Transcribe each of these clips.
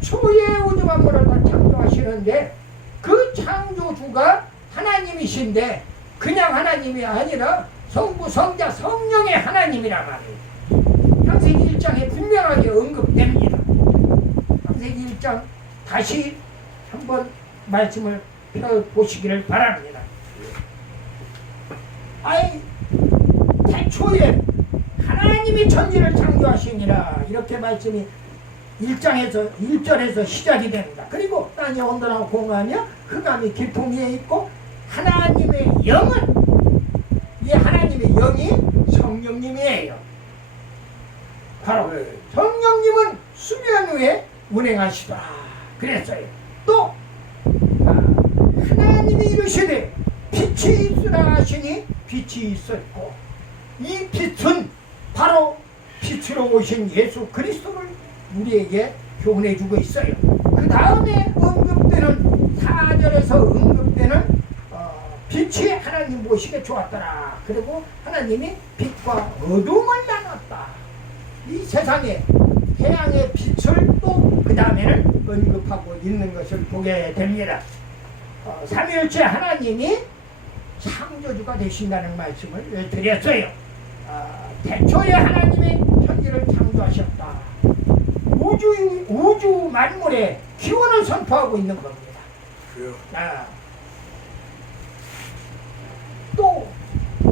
태초에 우주 만물을 다 창조하시는데 그 창조주가 하나님이신데 그냥 하나님이 아니라 성부, 성자, 성령의 하나님이란 말이에요. 창세기 1장에 분명하게 언급됩니다. 창세기 1장 다시 한번 말씀을 펴보시기를 바랍니다. 아이, 태초에 하나님이 천지를 창조하시니라 이렇게 말씀이 1장에서 1절에서 시작이 됩니다. 그리고 땅이 온전하고 공하며 흑암이 깊음 위에 있고 하나님의 영은 이 하나님의 영이 성령님이에요. 바로 성령님은 수면 위에 운행하시더라 그랬어요. 또 하나님이 이르시되 빛이 있으라 하시니 빛이 있었고 이 빛은 바로 빛으로 오신 예수 그리스도를 우리에게 교훈해주고 있어요. 그 다음에 언급되는 4절에서 언급되는 빛이 하나님 보시기에 좋았더라. 그리고 하나님이 빛과 어둠을 나눴다. 이 세상에 태양의 빛을 또 그 다음에는 언급하고 있는 것을 보게 됩니다. 삼위일체 하나님이 창조주가 되신다는 말씀을 드렸어요. 태초에 하나님이 천지를 창조하셨다. 우주 만물의 기원을 선포하고 있는 겁니다. 또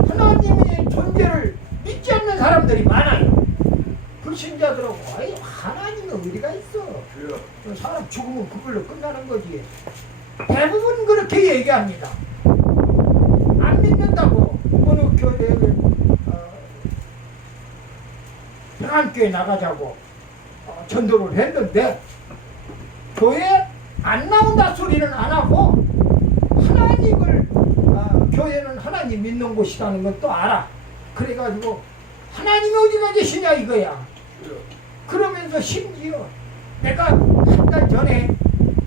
하나님의 존재를 믿지 않는 사람들이 많아요. 불신자들하고 하나님은 어디가 있어? 사람 죽으면 그걸로 끝나는 거지. 대부분 그렇게 얘기합니다. 안 믿는다고 어느 교회에 평안교회 나가자고 전도를 했는데 교회 안 나온다 소리는 안 하고 하나님을 교회는 하나님 믿는 곳이라는 것도 알아. 그래가지고 하나님이 어디가 계시냐 이거야. 그러면서 심지어 내가 한 달 전에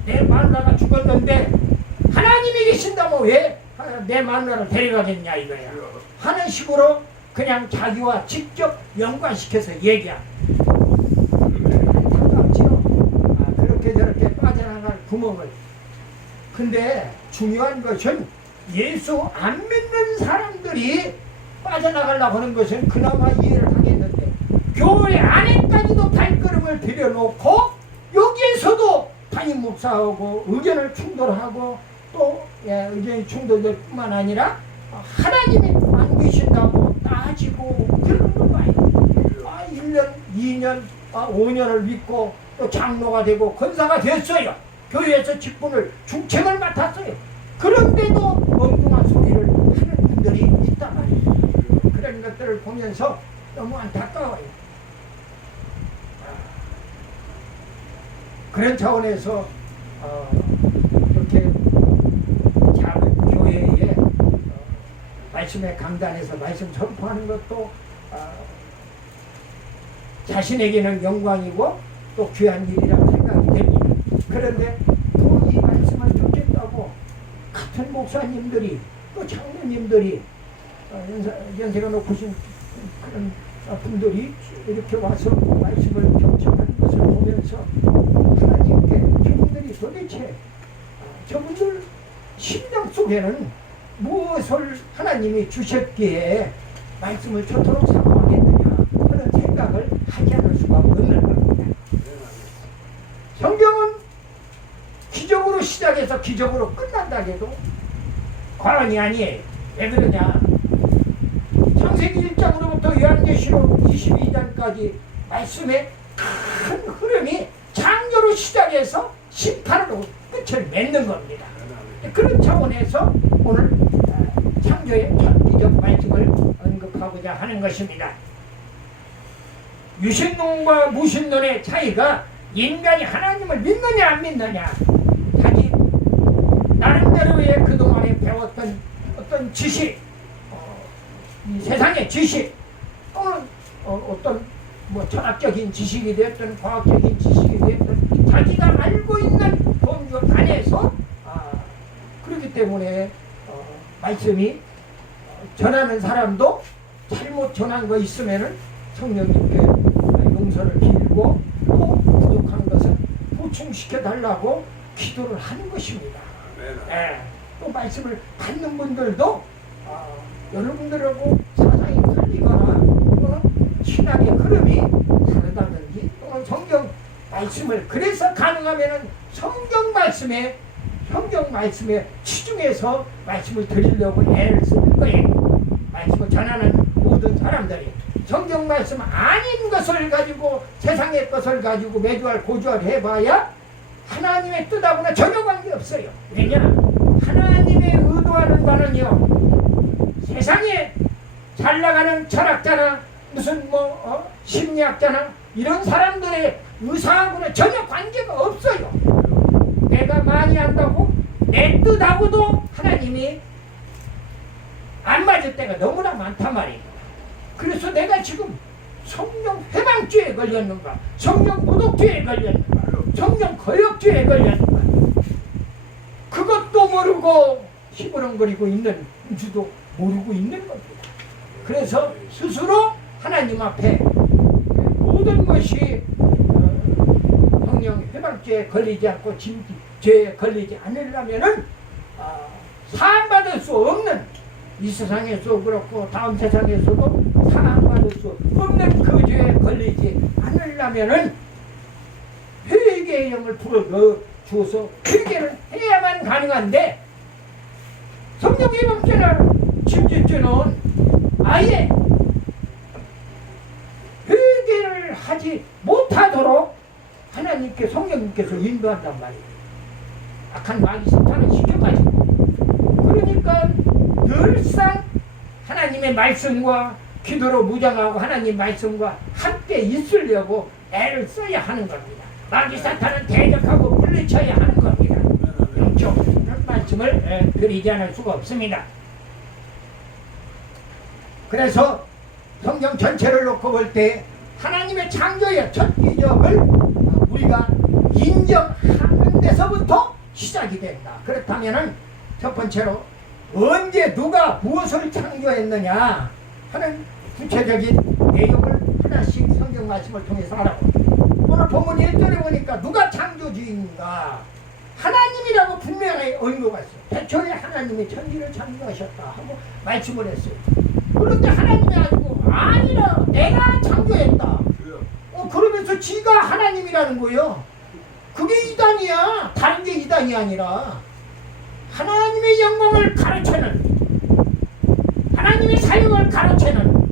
내 마누라가 죽었는데 하나님이 계신다면 왜 내 마누라를 데려가겠냐 이거야 하는 식으로 그냥 자기와 직접 연관시켜서 얘기합니다. 안타깝죠? 그렇게 저렇게 빠져나갈 구멍을. 근데 중요한 것은 예수 안 믿는 사람들이 빠져나가려고 하는 것은 그나마 이해를 하겠는데 교회 안에까지도 발걸음을 들여놓고 여기에서도 담임 목사하고 의견을 충돌하고 또 의견이 충돌될 뿐만 아니라 하나님이 안 계신다고 따지고 그러는 거 아니에요. 1년, 2년, 5년을 믿고 또 장로가 되고 권사가 됐어요. 교회에서 직분을 중책을 맡았어요. 그런데도 엉뚱한 소리를 하는 분들이 있단 말이에요. 그런 것들을 보면서 너무 안타까워요. 그런 차원에서 이렇게 작은 교회에 말씀의 강단에서 말씀 선포하는 것도 자신에게는 영광이고 또 귀한 일이라고 생각이 됩니다. 그런데 또 이 말씀을 듣겠다고 같은 목사님들이 또 장로님들이 연세가 높으신 그런 분들이 이렇게 와서 말씀을 경청하는 것을 보면서 하나님께 저분들이 도대체 저분들 심령 속에는 무엇을 하나님이 주셨기에 말씀을 저토록 사모하겠느냐 하는 생각을 하지 않을 수가 없는 겁니다. 성경은 기적으로 시작해서 기적으로 끝난다 해도 과언이 아니에요. 왜 그러냐? 창세기 1장으로부터 요한계시록 22장까지 말씀의 큰 흐름이 창조로 시작해서 심판으로 끝을 맺는 겁니다. 그런 차원에서 오늘 창조의 전기적 말씀을 언급하고자 하는 것입니다. 유신론과 무신론의 차이가 인간이 하나님을 믿느냐 안 믿느냐, 자기 나름대로의 그동안에 배웠던 어떤 지식, 이 세상의 지식 또는 어떤 뭐 철학적인 지식이 됐든 과학적인 지식이 됐든 자기가 알고 있는 범주 안에서 그렇기 때문에 말씀이 전하는 사람도 잘못 전한 거 있으면은 성령님께 용서를 빌고 또 부족한 것은 보충 집중시켜 달라고 기도를 하는 것입니다. 예, 또 말씀을 받는 분들도 여러분들하고 사상이 틀리거나 신학의 흐름이 다르다든지 또는 성경 말씀을 그래서 가능하면은 성경 말씀에 치중해서 말씀을 드리려고 애를 쓰는 거예요. 말씀을 전하는 모든 사람들이 성경 말씀 아닌 것을 가지고 세상의 것을 가지고 매주할 고주할 해봐야 하나님의 뜻하고는 전혀 관계없어요. 왜냐? 하나님의 의도하는 바는요, 세상에 잘 나가는 철학자나 무슨 심리학자나 이런 사람들의 의사하고는 전혀 관계가 없어요. 내가 많이 한다고 내 뜻하고도 하나님이 안 맞을 때가 너무나 많단 말이에요. 그래서 내가 지금 성령 회방죄에 걸렸는가, 성령 모독죄에 걸렸는가, 성령 거역죄에 걸렸는가, 그것도 모르고 시부렁거리고 있는 줄도 모르고 있는 겁니다. 그래서 스스로 하나님 앞에 모든 것이 성령 회방죄에 걸리지 않고 죄에 걸리지 않으려면은 사함받을 수 없는, 이 세상에서도 그렇고 다음 세상에서도 사함받을 수 없는 그 죄에 걸리지 않으려면은 회개의 영을 불어주어서 회개를 해야만 가능한데, 성령 회방죄나 침짓죄는 아예 회개를 하지 못하도록 하나님께 성령님께서 인도한단 말이에요. 악한 마귀 사탄을 시켜가지고. 그러니까 늘상 하나님의 말씀과 기도로 무장하고 하나님 말씀과 함께 있으려고 애를 써야 하는 겁니다. 마귀 사탄은 대적하고 물리쳐야 하는 겁니다. 이런 말씀을 드리지 않을 수가 없습니다. 그래서 성경 전체를 놓고 볼 때 하나님의 창조의 첫 기적을 우리가 인정하는 데서부터 시작이 된다. 그렇다면은 첫 번째로 언제 누가 무엇을 창조했느냐 하는 구체적인 내용을 하나씩 성경 말씀을 통해서 알아봅니다. 오늘 본문 1절에 보니까 누가 창조주인가? 하나님이라고 분명히 언급가 있어요. 태초에 하나님이 천지를 창조하셨다 하고 말씀을 했어요. 그런데 하나님이 아니라 내가 창조했다. 그러면서 지가 하나님이라는 거예요. 그게 이단이야. 다른 게 이단이 아니라 하나님의 영광을 가르치는, 하나님의 사역을 가르치는.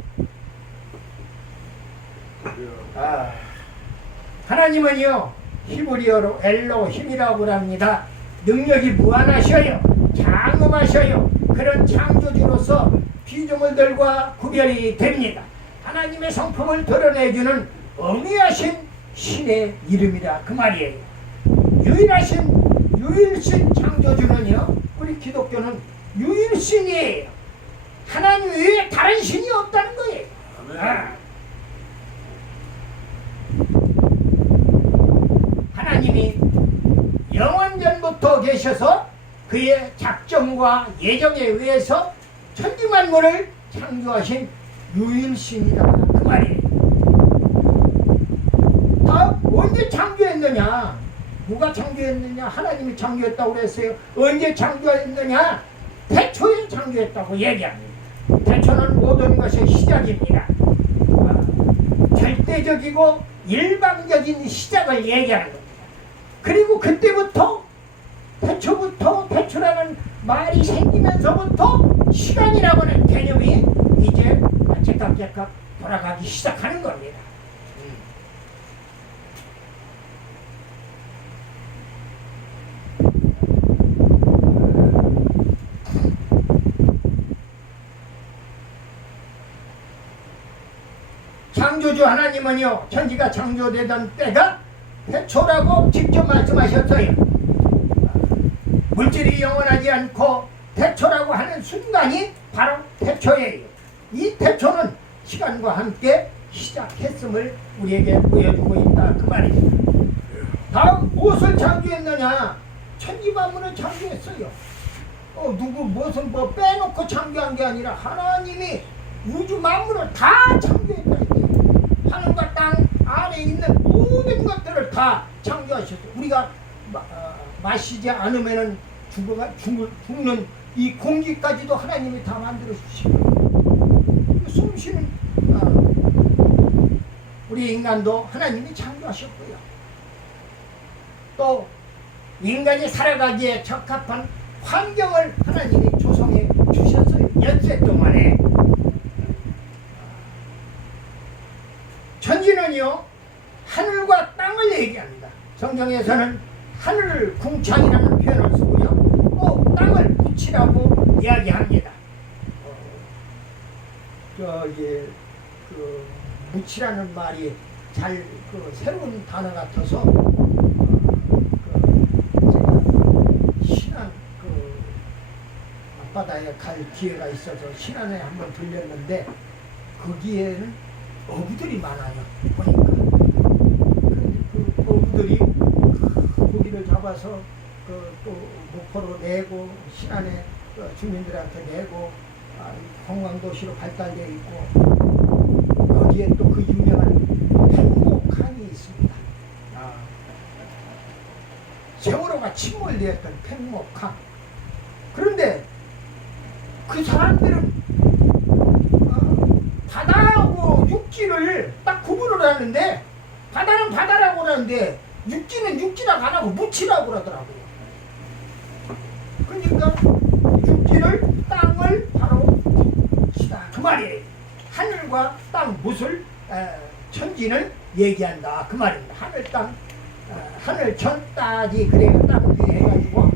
하나님은요, 히브리어로 엘로힘이라고 합니다. 능력이 무한하셔요. 장엄하셔요. 그런 창조주로서 피조물들과 구별이 됩니다. 하나님의 성품을 드러내주는 어미하신 신의 이름이라 그 말이에요. 유일신 창조주는요, 우리 기독교는 유일신이에요. 하나님 외에 다른 신이 없다는 거예요. 하나님이 영원전부터 계셔서 그의 작정과 예정에 의해서 천지만물을 창조하신 유일신이다 그 말이에요. 다 언제 창조했느냐? 누가 창조했느냐? 하나님이 창조했다고 그랬어요. 언제 창조했느냐? 태초에 창조했다고 얘기합니다. 태초는 모든 것의 시작입니다. 절대적이고 일방적인 시작을 얘기하는 겁니다. 그리고 그때부터 태초라는 말이 생기면서부터 시간이라고는 개념이 이제 제깍제깍 돌아가기 시작하는 겁니다. 창조주 하나님은요, 천지가 창조되던 때가 태초라고 직접 말씀하셨어요. 물질이 영원하지 않고 태초라고 하는 순간이 바로 태초예요. 이 태초는 시간과 함께 시작했음을 우리에게 보여주고 있다 그 말입니다. 다음 무엇을 창조했느냐? 천지만물을 창조했어요. 누구 무엇은 빼놓고 창조한 게 아니라 하나님이 우주 만물을 다 창조했다. 하늘과 땅 안에 있는 모든 것들을 다 창조하셨어요. 우리가 마시지 않으면은 죽는 이 공기까지도 하나님이 다 만들어 주시고, 숨쉬는 우리 인간도 하나님이 창조하셨고요. 또 인간이 살아가기에 적합한 환경을 하나님이 조성해 주셨어요. 연세 동안에. 천지는요, 하늘과 땅을 얘기합니다. 성경에서는 하늘을 궁창이라는 표현을 쓰고요, 또 땅을 묻히라고 이야기합니다. 묻히라는 말이 잘 새로운 단어 같아서 제가 신안 앞바다에 갈 기회가 있어서 신안에 한번 들렸는데 거기에는 어부들이 많아요. 보니까 그 어부들이 고기를 잡아서 또 목포로 내고 신안에 주민들한테 내고 관광도시로 발달되어 있고, 거기에 또 그 유명한 팽목항이 있습니다. 세월호가 침몰되었던 팽목항. 그런데 그 사람들은 바다하고 육지를 딱 구분을 하는데, 바다는 바다라고 하는데 육지는 육지라고 안 하고 묻히라고 그러더라고요. 그러니까 육지를, 땅을 바로 묻히다 그 말이에요. 하늘과 땅, 묻을 천지는 얘기한다 그 말입니다. 하늘, 땅, 하늘, 천, 따지 그래가 땅 해가지고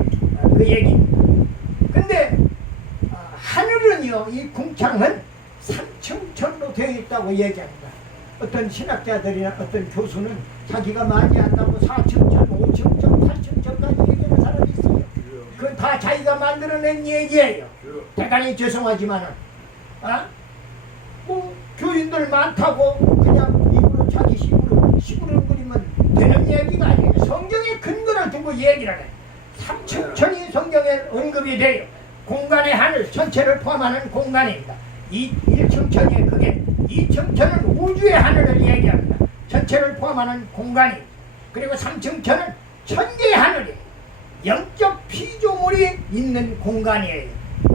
그 얘기입니다. 근데 하늘은요, 이 궁창은 삼층천으로 되어 있다고 얘기합니다. 어떤 신학자들이나 어떤 교수는 자기가 많이 한다고 4층천, 5층천, 8층천까지 얘기하는 사람이 있어요. 그건 다 자기가 만들어낸 얘기예요. 대단히 죄송하지만은 뭐 교인들 많다고 그냥 입으로 자기 시부름 그리면 되는 얘기가 아니에요. 성경에 근거를 두고 얘기를 해요. 3층천이 성경에 언급이 돼요. 공간의 하늘 전체를 포함하는 공간입니다. 1층천이 그게, 2층천은 우주의 하늘을 얘기합니다. 전체를 포함하는 공간입니다. 그리고 3층천은 천개의 하늘이에요. 영적 피조물이 있는 공간이에요.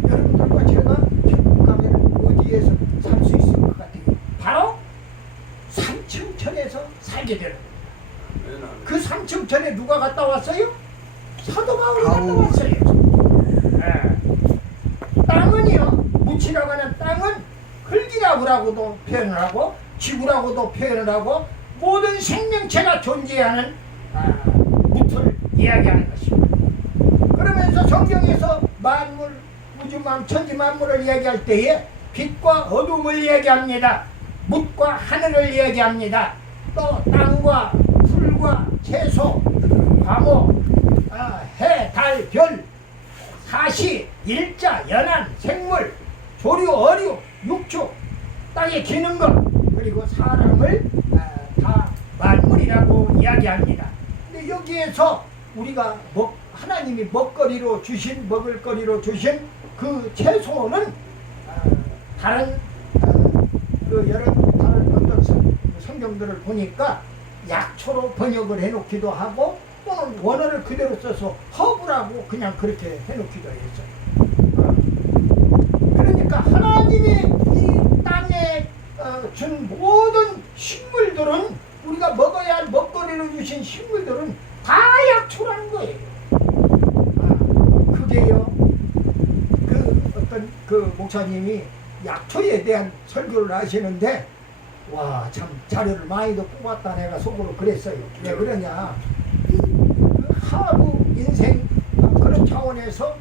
여러분들과 제가 천국 가면 어디에서 살 수 있을 것 같아요? 바로 3층천에서 살게 되는 겁니다. 그 3층천에 누가 갔다 왔어요? 사도 바울이 갔다 왔어요. 땅은요, 묻히라고 하는 땅은 흙이라고도 표현을 하고 지구라고도 표현을 하고 모든 생명체가 존재하는 묻을 이야기하는 것입니다. 그러면서 성경에서 만물, 우주만, 천지 만물을 얘기할 때에 빛과 어둠을 얘기합니다. 묻과 하늘을 얘기합니다. 또 땅과 풀과 채소, 과목, 해, 달, 별, 사시, 일자, 연안, 생물, 조류, 어류, 육축, 땅에 기는 것, 그리고 사람을 다 만물이라고 이야기합니다. 근데 여기에서 우리가 하나님이 먹거리로 주신, 먹을거리로 주신 그 채소는 다른 다른 어떤 성경들을 보니까 약초로 번역을 해놓기도 하고, 또는 원어를 그대로 써서 허브라고 그냥 그렇게 해놓기도 했어요. 그러니까 하나님이 이 땅에 준 모든 식물들은, 우리가 먹어야 할 먹거리로 주신 식물들은 다 약초라는 거예요. 그게요, 어떤 목사님이 약초에 대한 설교를 하시는데, 와, 참 자료를 많이도 뽑았다 내가 속으로 그랬어요. 왜 그러냐, 하루 인생 그런 차원에서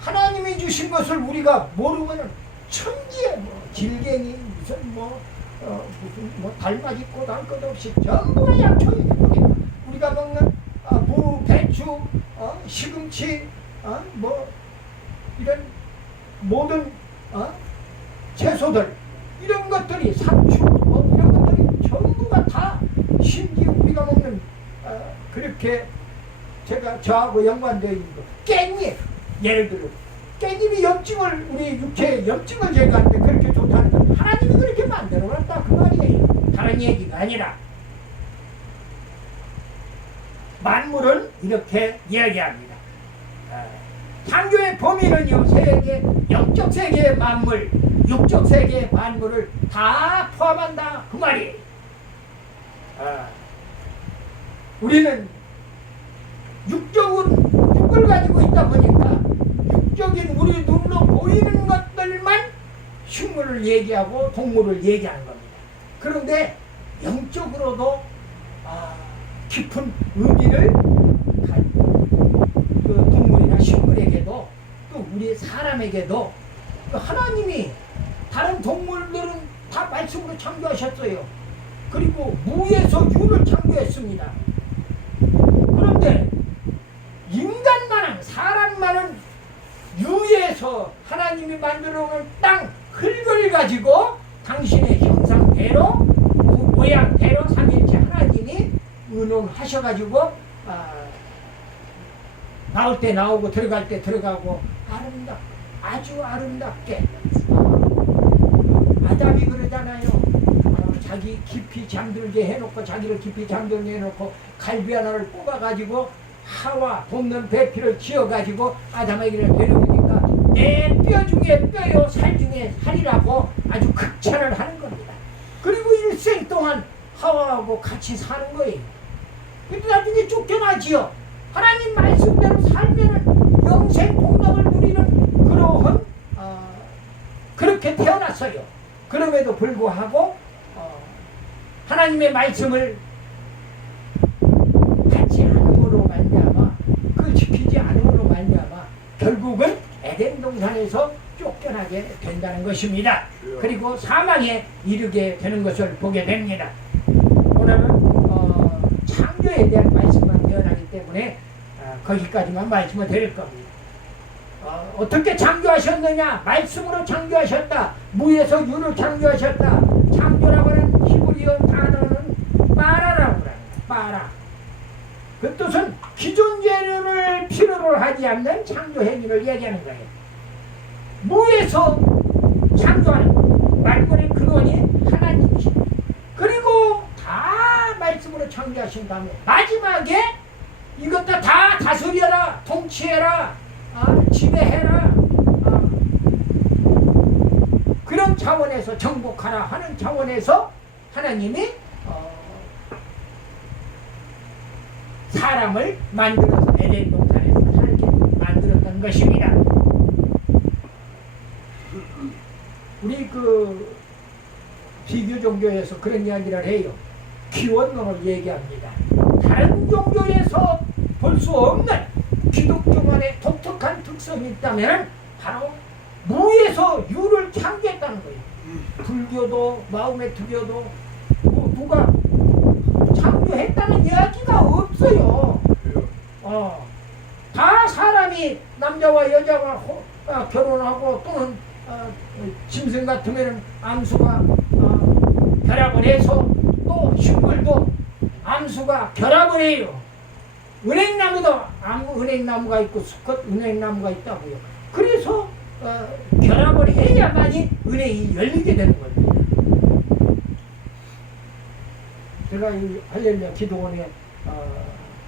하나님이 주신 것을 우리가 모르면은 천지에 질갱이 무슨 무슨 달맞이 꽃할 것 없이 전부 다 약초예요. 우리가 먹는 무, 배추, 시금치, 이런 모든 채소들, 이런 것들이 상추, 이런 것들이 전부가 다, 심지어 우리가 먹는 그렇게 저하고 연관되어 있는 거, 깻잎, 예를 들어 깻잎이 염증을, 우리 육체에 염증을 제거하는데 그렇게 좋다는 거, 하나님이 그렇게 만들어놨다 그 말이에요. 다른 얘기가 아니라. 만물은 이렇게 이야기합니다. 창조의 범위는요, 세계, 영적 세계의 만물, 육적 세계의 만물을 다 포함한다 그 말이에요. 우리는 육을 가지고 있다 보니까 육적인 우리 눈으로 보이는 것들만 식물을 얘기하고 동물을 얘기하는 겁니다. 그런데 영적으로도 깊은 의미를 그 동물이나 식물에게도 또 우리 사람에게도 하나님이 다른 동물들은 다 말씀으로 창조하셨어요. 그리고 무에서 유를 창조했습니다. 그런데 인간만은 사람만은 유에서 하나님이 만들어 놓은 땅 흙을 가지고 당신의 형상대로 모양대로 삼위일체 하나님이 의논하셔가지고 나올 때 나오고 들어갈 때 들어가고 아주 아름답게 아담이 그러잖아요. 자기 깊이 잠들게 해놓고 자기를 깊이 잠들게 해놓고 갈비 하나를 뽑아가지고 하와 돕는 배필을 지어가지고 아담에게를 데려오니까 내 뼈 중에 뼈요 살 중에 살이라고 아주 극찬을 하는 겁니다. 그리고 일생 동안 하와하고 같이 사는 거예요. 근데 나중에 쫓겨나지요. 하나님 말씀대로 살면은 영생 복락을 누리는 그러한 그렇게 태어났어요. 그럼에도 불구하고 하나님의 말씀을 받지 않음으로 말미암아 그 지키지 않음으로 말미암아 결국은 에덴 동산에서 쫓겨나게 된다는 것입니다. 그리고 사망에 이르게 되는 것을 보게 됩니다. 오늘은 창조에 대한 말씀만 태어나기 때문에 거기까지만 말씀을 드릴 겁니다. 어떻게 창조하셨느냐? 말씀으로 창조하셨다. 무에서 유를 창조하셨다. 창조라고 하는 히브리어 단어는 빠라라고 합니다. 빠라. 그 뜻은 기존 재료를 필요로 하지 않는 창조 행위를 얘기하는 거예요. 무에서 창조하는 만물의 근원이 하나님이십니다. 그리고 다 말씀으로 창조하신 다음에 마지막에 이것도 다 다스려라, 통치해라, 지배해라, 그런 차원에서 정복하라 하는 차원에서 하나님이 사람을 만들어서 에덴 동산에서 살게 만들었던 것입니다. 우리 그 비교 종교에서 그런 이야기를 해요. 기원론을 얘기합니다. 다른 종교에서 볼 수 없는 기독교만의 독특한 특성이 있다면 바로 무에서 유를 창조했다는 거예요. 불교도 마음의 투교도 누가 창조했다는 이야기가 없어요. 다 사람이 남자와 여자가 결혼하고 또는 짐승 같으면 암수가 결합을 해서 또 식물도 암수가 결합을 해요. 은행나무도 은행나무가 있고 수컷 은행나무가 있다고요. 그래서 결합을 해야만이 은행이 열리게 되는 겁니다. 제가 이 할렐루야 기도원에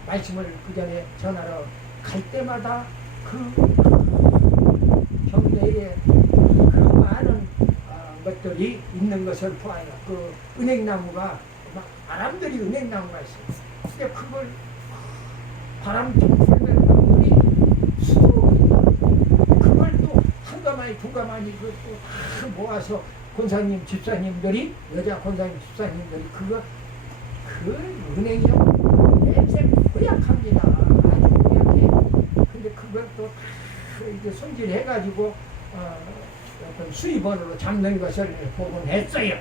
말씀을 그 전에 전하러 갈 때마다 그 경내에 그 많은 것들이 있는 것을 보아요. 그 은행나무가 막 바람들이 은행나무가 있어요. 근데 그걸 바람 좀 불면 물이 수두룩 있다. 그걸 또 한 가마니 두 가마니 또 다 모아서 권사님 집사님들이 여자 권사님 집사님들이 그 은행이요 냄새 고약합니다. 아주 고약해. 근데 그걸 또 다 손질해가지고 어떤 수입원으로 잡는 것을 보곤 했어요.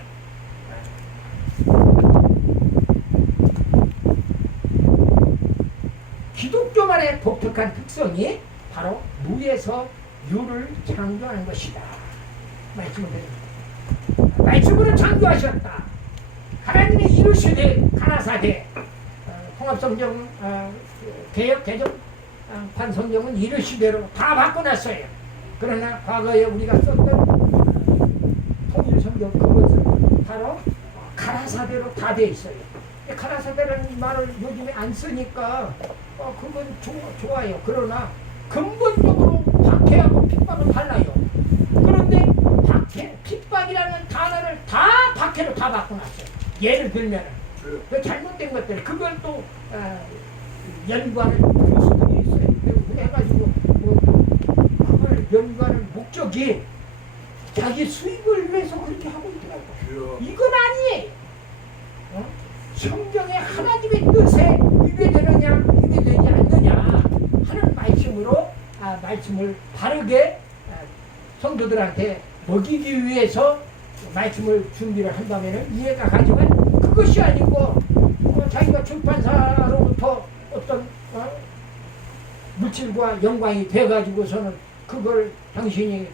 기독교만의 독특한 특성이 바로 무에서 유를 창조하는 것이다. 말씀으로 창조하셨다. 하나님이 이루시되 가라사대 통합성경 개혁 개정 판성경은 이루시대로 다 바꿔놨어요. 그러나 과거에 우리가 썼던 통일성경 그것은 바로 가라사대로 다 돼 있어요. 가라사대라는 말을 요즘에 안 쓰니까 그건 좋아요. 그러나 근본적으로 박해하고 핍박은 달라요. 그런데 박해, 핍박이라는 단어를 다 박해로 다 바꿔놨어요. 예를 들면 그 잘못된 것들 그걸 또 연구하는 교수들이 있어요. 해가지고 그걸 연구하는 목적이 자기 수입을 위해서 그렇게 하고 있더라고요. 이건 아니에요. 성경에 하나님의 뜻에 위배되느냐 위배되지 않느냐 하는 말씀으로 말씀을 바르게 성도들한테 먹이기 위해서 말씀을 준비를 한다면 이해가 가지만 그것이 아니고 자기가 출판사로부터 어떤 물질과 영광이 돼가지고서는 그걸 당신이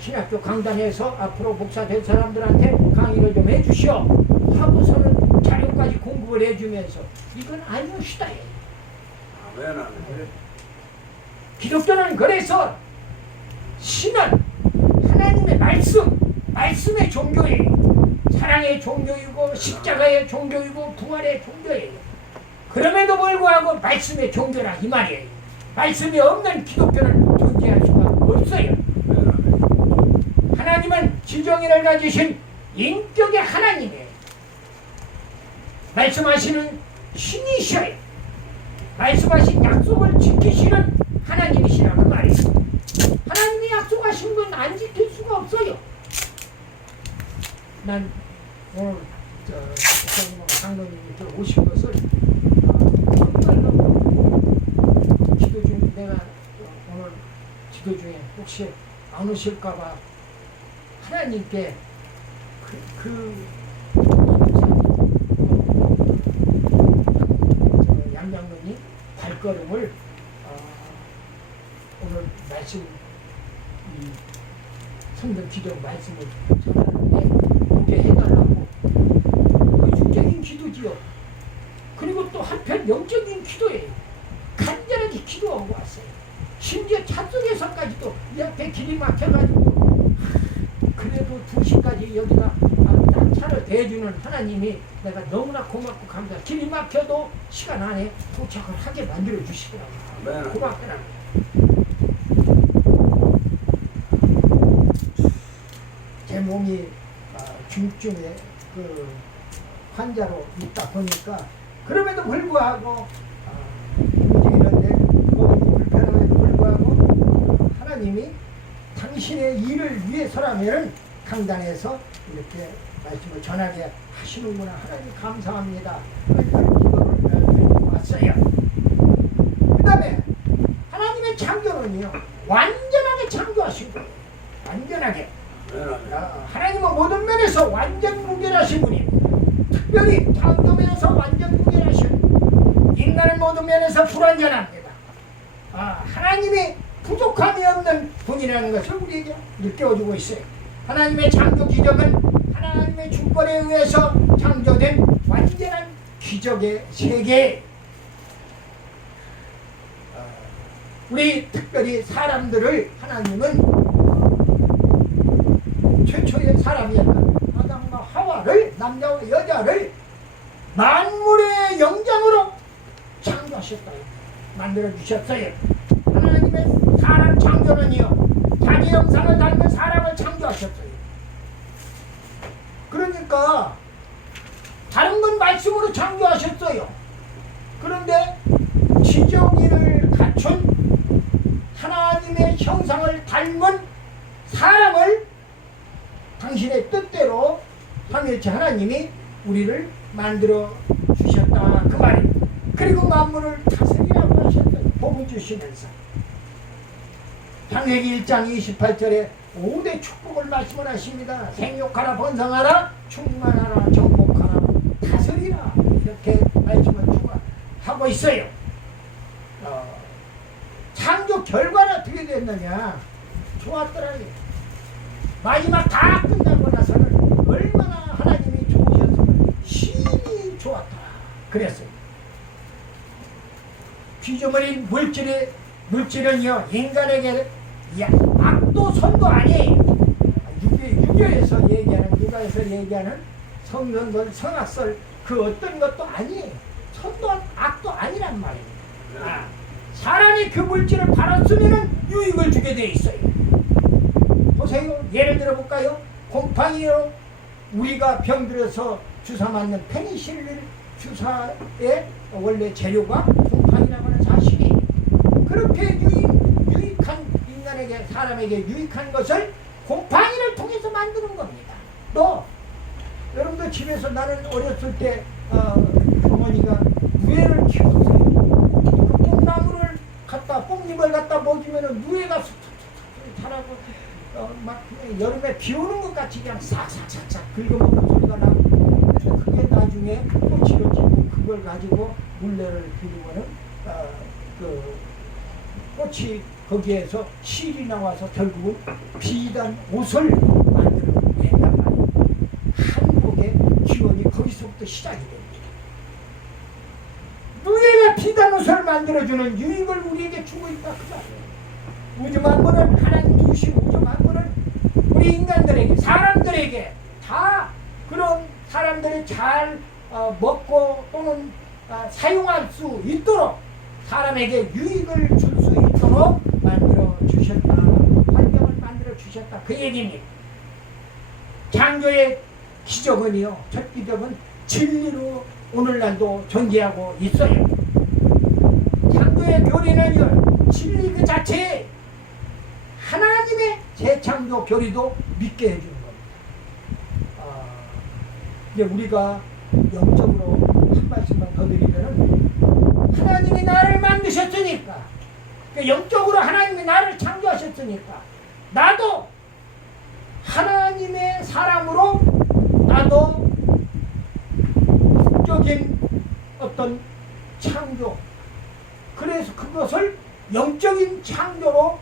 신학교 강단에서 앞으로 목사 될 사람들한테 강의를 좀 해주시오 하고서는 자료까지 공급을 해주면서 이건 아니오시다. 기독교는 그래서 신은 하나님의 말씀의 종교예요. 사랑의 종교이고 십자가의 종교이고 부활의 종교예요. 그럼에도 불구하고 말씀의 종교라 이 말이에요. 말씀이 없는 기독교는 존재할 수가 없어요. 하나님은 지정의를 가지신 인격의 하나님이에요. 말씀하시는 신이셔요. 말씀하신 약속을 지키시는 하나님이시라 그 말이에요. 하나님이 약속하신 건 안 지킬 수가 없어요. 난 오늘 장로님이 오신 것을 정말로 기도 중에 내가 오늘 기도 중에 혹시 안 오실까봐 하나님께 양장로님 발걸음을 오늘 말씀 성경 기도 말씀을 전하는데 보게 해달라고 그 육적인 기도지요. 그리고 또 한편 영적인 기도예요. 간절하게 기도하고 왔어요. 심지어 차 속에서까지도 이 앞에 길이 막혀가지고 그래도 2시까지 여기다 차를 대주는 하나님이 내가 너무나 고맙고 감사해요. 길이 막혀도 시간 안에 도착을 하게 만들어 주시더라고요. 고맙더라고요. 제 몸이 중증의 그 환자로 있다 보니까 그럼에도 불구하고 움직이는데 몸이 불편함에도 불구하고 하나님이 당신의 일을 위해서라면 강단에서 이렇게 말씀을 전하게 하시는구나. 하나님 감사합니다. 그런 기도를 드리고 왔어요. 그 다음에 하나님의 창조는요 완전하게 창조하신 거예요. 완전하게. 하나님은 모든 면에서 완전 무결하신 분입니다. 특별히 창조면에서 완전 무결하신 인간은 모든 면에서 불완전합니다. 하나님이 부족함이 없는 분이라는 것을 우리에게 일깨워주고 있어요. 하나님의 창조 기적은 하나님의 주권에 의해서 창조된 완전한 기적의 세계. 우리 특별히 사람들을 하나님은 최초의 사람이었다. 아담과 하와를 남자와 여자를 만물의 영장으로 창조하셨다. 만들어 주셨어요. 하나님의 사람 창조는요 자기 형상을 닮은 사람을 창조하셨어요. 그러니까 다른 건 말씀으로 창조하셨어요. 그런데 지정의를 갖춘 하나님의 형상을 닮은 사람을 당신의 뜻대로 삼위일체 하나님이 우리를 만들어 주셨다 그 말입니다. 그리고 만물을 다스리라고 하셨어요. 복을 주시면서 창세기 1장 28절에 5대 축복을 말씀을 하십니다. 생육하라 번성하라 충만하라 정복하라 다스리라 이렇게 말씀을 하고 있어요. 창조 결과는 어떻게 됐느냐 좋았더라고요. 마지막 다 끝나고 나서는 얼마나 하나님이 좋으셨으면 힘이 좋았다 그랬어요. 피조물인 물질은요 인간에게 악도 선도 아니에요. 유교에서 얘기하는 육아에서 얘기하는 성선설 성악설 그 어떤 것도 아니에요. 선도 악도 아니란 말입니다. 사람이 그 물질을 팔았으면 유익을 주게 돼 있어요. 보세요. 예를 들어 볼까요? 곰팡이로 우리가 병들어서 주사 맞는 페니실린 주사의 원래 재료가 곰팡이라고 하는 사실이 그렇게 유익한 인간에게 사람에게 유익한 것을 곰팡이를 통해서 만드는 겁니다. 또 여러분들 집에서 나는 어렸을 때 어머니가 누에를 키웠어요. 그 뽕나무를 뽕잎을 갖다 먹이면은 누에가 자라고 막 여름에 비 오는 것 같이 그냥 싹싹싹싹 긁어먹는 소리가 나고 그래서 그게 나중에 꽃이로 지고 그걸 가지고 물레를 기르면은 그 꽃이 거기에서 실이 나와서 결국은 비단 옷을 만들어낸단 말이에요. 한복의 기원이 거기서부터 시작이 됩니다. 누에가 비단 옷을 만들어주는 유익을 우리에게 주고 있다 그 말이에요. 우주 만물은 하나님 주신 우주 만물은 우리 인간들에게 사람들에게 다 그런 사람들이 잘 먹고 또는 사용할 수 있도록 사람에게 유익을 줄 수 있도록 만들어 주셨다. 환경을 만들어 주셨다. 그 얘기입니다. 창조의 기적은요. 첫 기적은 진리로 오늘날도 존재하고 있어요. 창조의 교리는요. 진리 그 자체에 하나님의 재창조 교리도 믿게 해주는 겁니다. 이제 우리가 영적으로 한 말씀만 더 드리면은 하나님이 나를 만드셨으니까 영적으로 하나님이 나를 창조하셨으니까 나도 하나님의 사람으로 나도 영적인 어떤 창조 그래서 그것을 영적인 창조로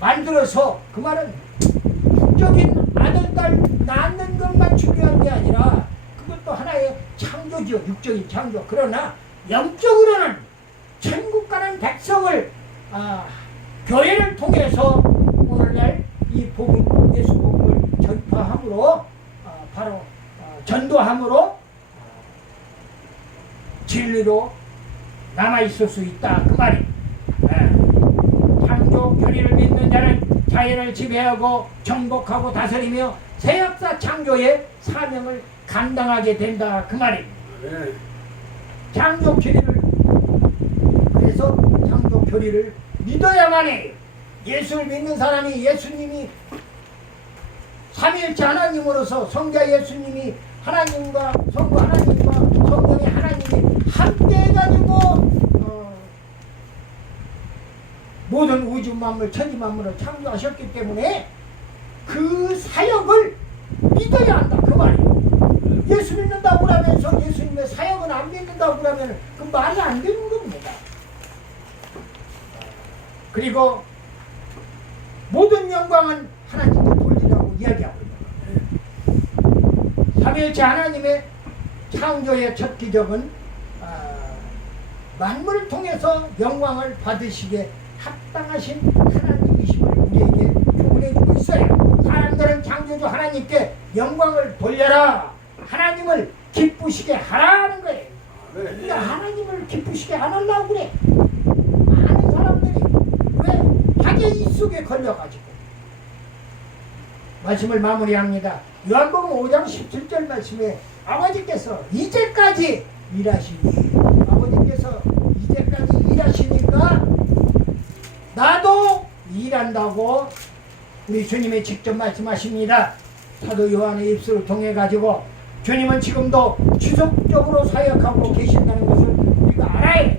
만들어서 그 말은 육적인 아들, 딸 낳는 것만 중요한 게 아니라 그것도 하나의 창조죠. 육적인 창조. 그러나 영적으로는 천국 가는 백성을 교회를 통해서 오늘날 이 복음, 예수 복음을 전파함으로 바로 전도함으로 진리로 남아있을 수 있다. 그 말이 창조 교리를 믿는 자는 자연을 지배하고 정복하고 다스리며 새 역사 창조의 사명을 감당하게 된다. 그 말입니다. 창조 교리를 그래서 창조 교리를 믿어야만 해요. 예수를 믿는 사람이 예수님이 삼위일체 하나님으로서 성자 예수님이 하나님과 성부 하나님과 성령의 하나님이 함께 해가지고 모든 우주 만물 천지 만물을 창조하셨기 때문에 그 사역을 믿어야 한다 그 말이에요. 예수 믿는다고 그러면서 예수님의 사역은 안 믿는다고 그러면 그 말이 안 되는 겁니다. 그리고 모든 영광은 하나님께 돌리라고 이야기하고 있는 겁니다. 삼위일체 하나님의 창조의 첫 기적은 만물을 통해서 영광을 받으시게 합당하신 하나님이심을 우리에게 교훈해주고 있어요. 사람들은 창조주 하나님께 영광을 돌려라. 하나님을 기쁘시게 하라는 거예요. 근데 하나님을 기쁘시게 안 하려고 그래. 많은 사람들이 왜 자기 입 속에 걸려가지고 말씀을 마무리합니다. 요한복음 5장 17절 말씀에 아버지께서 이제까지 일하시니 아버지께서 이제까지 일하시니까 나도 일한다고 우리 주님이 직접 말씀하십니다. 사도 요한의 입술을 통해 가지고 주님은 지금도 지속적으로 사역하고 계신다는 것을 우리가 알아야 해.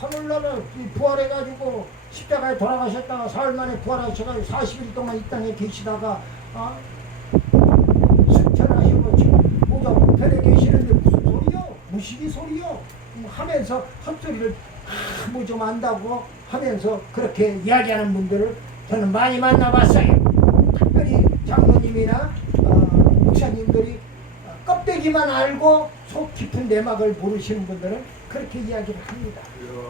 하늘나라 부활해가지고 십자가에 돌아가셨다가 사흘 만에 부활하셔가지고 40일 동안 이 땅에 계시다가 승천하시고 지금 보좌 우편에 계시는데 무슨 소리요? 무식이 소리요? 하면서 헛소리를 뭐 좀 안다고 하면서 그렇게 이야기하는 분들을 저는 많이 만나봤어요. 특별히 장로님이나 목사님들이 껍데기만 알고 속 깊은 내막을 모르시는 분들은 그렇게 이야기를 합니다.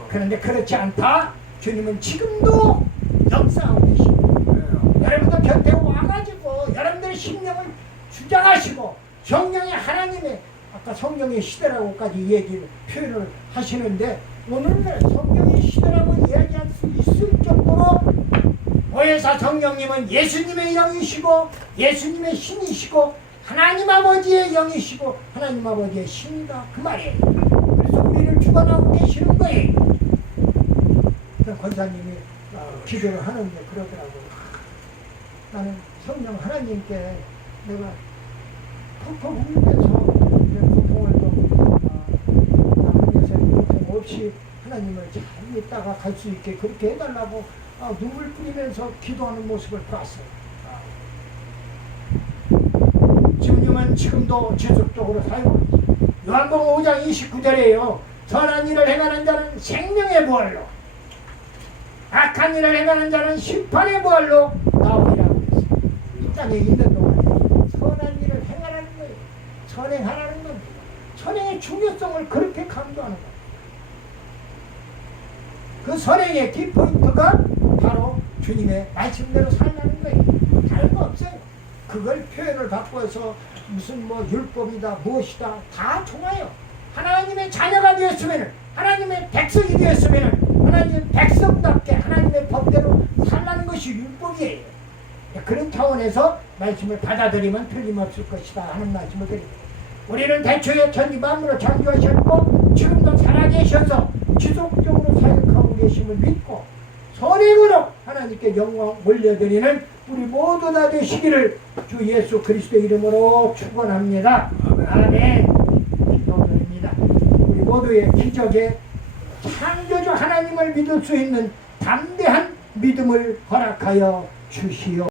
그런데 그렇지 않다. 주님은 지금도 역사하고 계십니다. 여러분들 곁에 와가지고 여러분들의 심령을 주장하시고 성령의 하나님의 아까 성령의 시대라고까지 얘기를 표현을 하시는데 오늘날 성령의 시대라고 이야기할 수 있을 정도로 보혜사 성령님은 예수님의 영이시고 예수님의 신이시고 하나님 아버지의 영이시고 하나님 아버지의 신이다 그 말이에요. 그래서 우리를 주관하고 계시는 거예요. 권사님이 기도를 하는데 그러더라고요. 나는 성령 하나님께 내가 퍽퍽 울면서 고통을 좀 나누면서 고통 없이 하나님을 잘 믿다가 갈 수 있게 그렇게 해달라고 눈물 뿌리면서 기도하는 모습을 봤어요. 주님은 지금도 지속적으로 사용하고 요한복음 5장 29절에요. 선한 일을 행하는 자는 생명의 부활로 악한 일을 행하는 자는 심판의 부활로 나오리라고 했어요. 이 땅에 있는 동안에 선한 일을 행하라는 거예요. 선행하라는 겁니다. 선행의 중요성을 그렇게 강조하는 거예요. 그 선행의 키포인트가 바로 주님의 말씀대로 살라는 거예요. 다른 거 없어요. 그걸 표현을 바꿔서 무슨 뭐 율법이다 무엇이다 다 좋아요. 하나님의 자녀가 되었으면 하나님의 백성이 되었으면 하나님의 백성답게 하나님의 법대로 살라는 것이 율법이에요. 그런 차원에서 말씀을 받아들이면 틀림없을 것이다 하는 말씀을 드립니다. 우리는 대초에 천지 만물을 창조하셨고 지금도 살아계셔서 지속적으로 사역하고 계심을 믿고 선행으로 하나님께 영광 올려드리는 우리 모두 다 되시기를 주 예수 그리스도의 이름으로 축원합니다. 아멘. 기도드립니다. 우리 모두의 기적에 창조주 하나님을 믿을 수 있는 담대한 믿음을 허락하여 주시오.